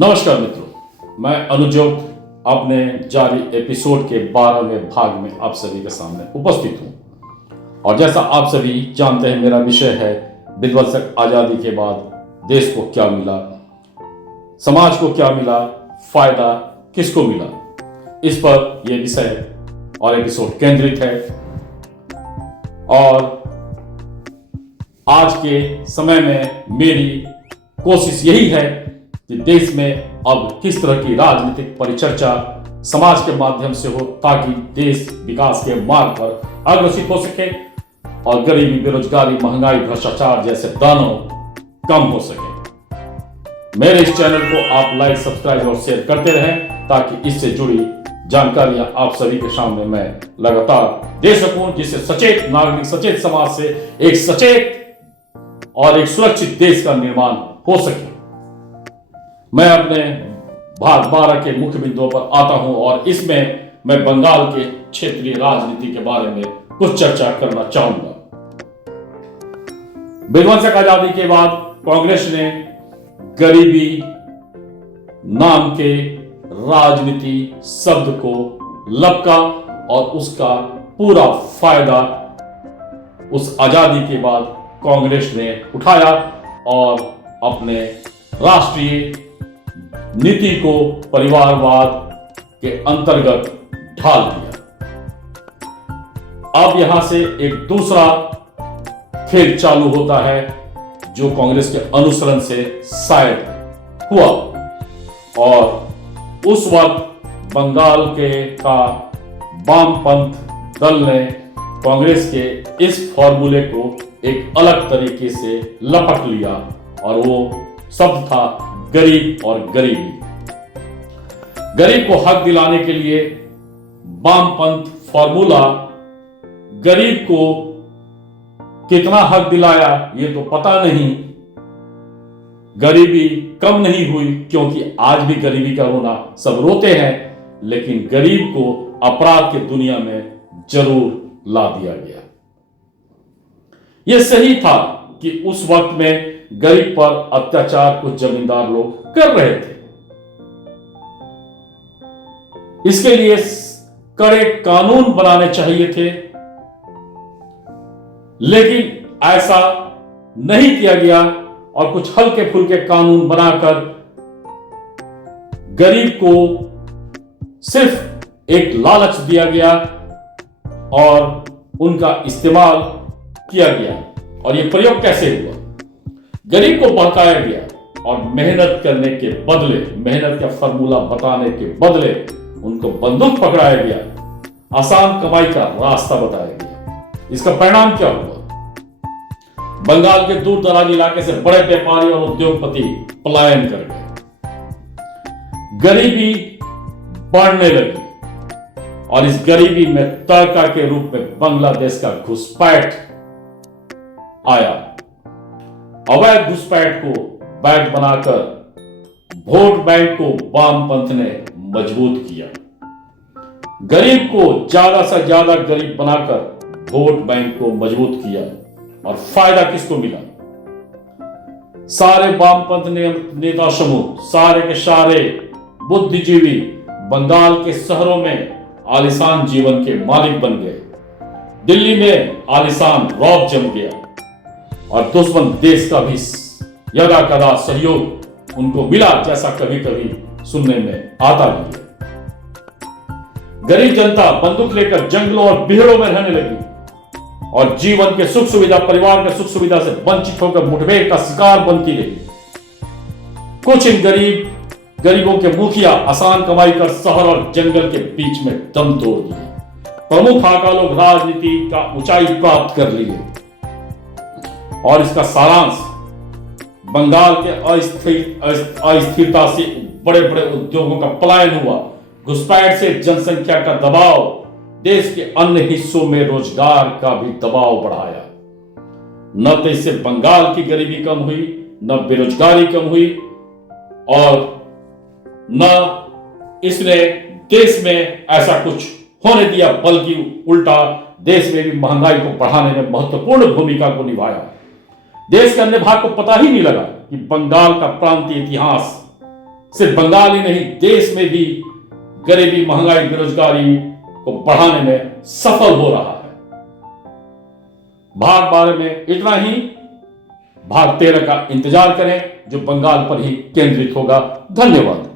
नमस्कार मित्रों, मैं अनुजोत अपने जारी एपिसोड के 12वें भाग में आप सभी के सामने उपस्थित हूं। और जैसा आप सभी जानते हैं, मेरा विषय है विध्वंसक आजादी के बाद देश को क्या मिला, समाज को क्या मिला, फायदा किसको मिला। इस पर यह विषय और एपिसोड केंद्रित है। और आज के समय में मेरी कोशिश यही है कि देश में अब किस तरह की राजनीतिक परिचर्चा समाज के माध्यम से हो, ताकि देश विकास के मार्ग पर अग्रसर हो सके और गरीबी, बेरोजगारी, महंगाई, भ्रष्टाचार जैसे दानव कम हो सके। मेरे इस चैनल को आप लाइक, सब्सक्राइब और शेयर करते रहें, ताकि इससे जुड़ी जानकारियां आप सभी के सामने मैं लगातार दे सकूं, जिससे सचेत नागरिक, सचेत समाज से एक सचेत और एक सुरक्षित देश का निर्माण हो सके। मैं अपने भाग 12 के मुख्य बिंदुओं पर आता हूं और इसमें मैं बंगाल के क्षेत्रीय राजनीति के बारे में कुछ चर्चा करना चाहूंगा। विध्वंसक आजादी के बाद कांग्रेस ने गरीबी नाम के राजनीति शब्द को लपका और उसका पूरा फायदा उस आजादी के बाद कांग्रेस ने उठाया और अपने राष्ट्रीय नीति को परिवारवाद के अंतर्गत ढाल दिया। अब यहां से एक दूसरा खेल चालू होता है, जो कांग्रेस के अनुसरण से शायद हुआ। और उस वक्त बंगाल के का वामपंथ दल ने कांग्रेस के इस फॉर्मूले को एक अलग तरीके से लपक लिया, और वो शब्द था गरीब और गरीबी। गरीब को हक दिलाने के लिए वामपंथ फॉर्मूला गरीब को कितना हक दिलाया ये तो पता नहीं। गरीबी कम नहीं हुई, क्योंकि आज भी गरीबी का रोना सब रोते हैं, लेकिन गरीब को अपराध की दुनिया में जरूर ला दिया गया। यह सही था कि उस वक्त में गरीब पर अत्याचार कुछ जमींदार लोग कर रहे थे। इसके लिए कड़े कानून बनाने चाहिए थे, लेकिन ऐसा नहीं किया गया और कुछ हल्के फुल्के कानून बनाकर गरीब को सिर्फ एक लालच दिया गया और उनका इस्तेमाल किया गया। और यह प्रयोग कैसे हुआ? गरीब को बहकाया गया और मेहनत करने के बदले, मेहनत का फॉर्मूला बताने के बदले उनको बंदूक पकड़ाया गया, आसान कमाई का रास्ता बताया गया। इसका परिणाम क्या हुआ? बंगाल के दूर दराज इलाके से बड़े व्यापारी और उद्योगपति पलायन कर गए। गरीबी बढ़ने लगी और इस गरीबी में तड़का के रूप में बांग्लादेश का घुसपैठ आया। अवैध घुसपैठ को बैंक बनाकर वोट बैंक को वामपंथ ने मजबूत किया। गरीब को ज्यादा से ज्यादा गरीब बनाकर वोट बैंक को मजबूत किया। और फायदा किसको मिला? सारे वामपंथ नेता समूह, सारे के सारे बुद्धिजीवी बंगाल के शहरों में आलीशान जीवन के मालिक बन गए। दिल्ली में आलीशान रौब जम गया और दुश्मन देश का भी यदा कदा सहयोग उनको मिला, जैसा कभी कभी सुनने में आता भी है। गरीब जनता बंदूक लेकर जंगलों और बिहड़ों में रहने लगी और जीवन के सुख सुविधा, परिवार के सुख सुविधा से वंचित होकर मुठभेड़ का शिकार बनती रही। कुछ इन गरीबों के मुखिया आसान कमाई कर शहर और जंगल के बीच में दम तोड़ दिए। प्रमुख आका लोग राजनीति का ऊंचाई प्राप्त कर लिए। और इसका सारांश बंगाल के अस्थिरता से बड़े बड़े उद्योगों का पलायन हुआ, घुसपैठ से जनसंख्या का दबाव, देश के अन्य हिस्सों में रोजगार का भी दबाव बढ़ाया। न तो इससे बंगाल की गरीबी कम हुई, न बेरोजगारी कम हुई, और न इसने देश में ऐसा कुछ होने दिया, बल्कि उल्टा देश में भी महंगाई को बढ़ाने में महत्वपूर्ण भूमिका को निभाया। देश के अन्य भाग को पता ही नहीं लगा कि बंगाल का प्रांतीय इतिहास सिर्फ बंगाल ही नहीं, देश में भी गरीबी, महंगाई, बेरोजगारी को बढ़ाने में सफल हो रहा है। भाग 12 में इतना ही। भाग 13 का इंतजार करें, जो बंगाल पर ही केंद्रित होगा। धन्यवाद।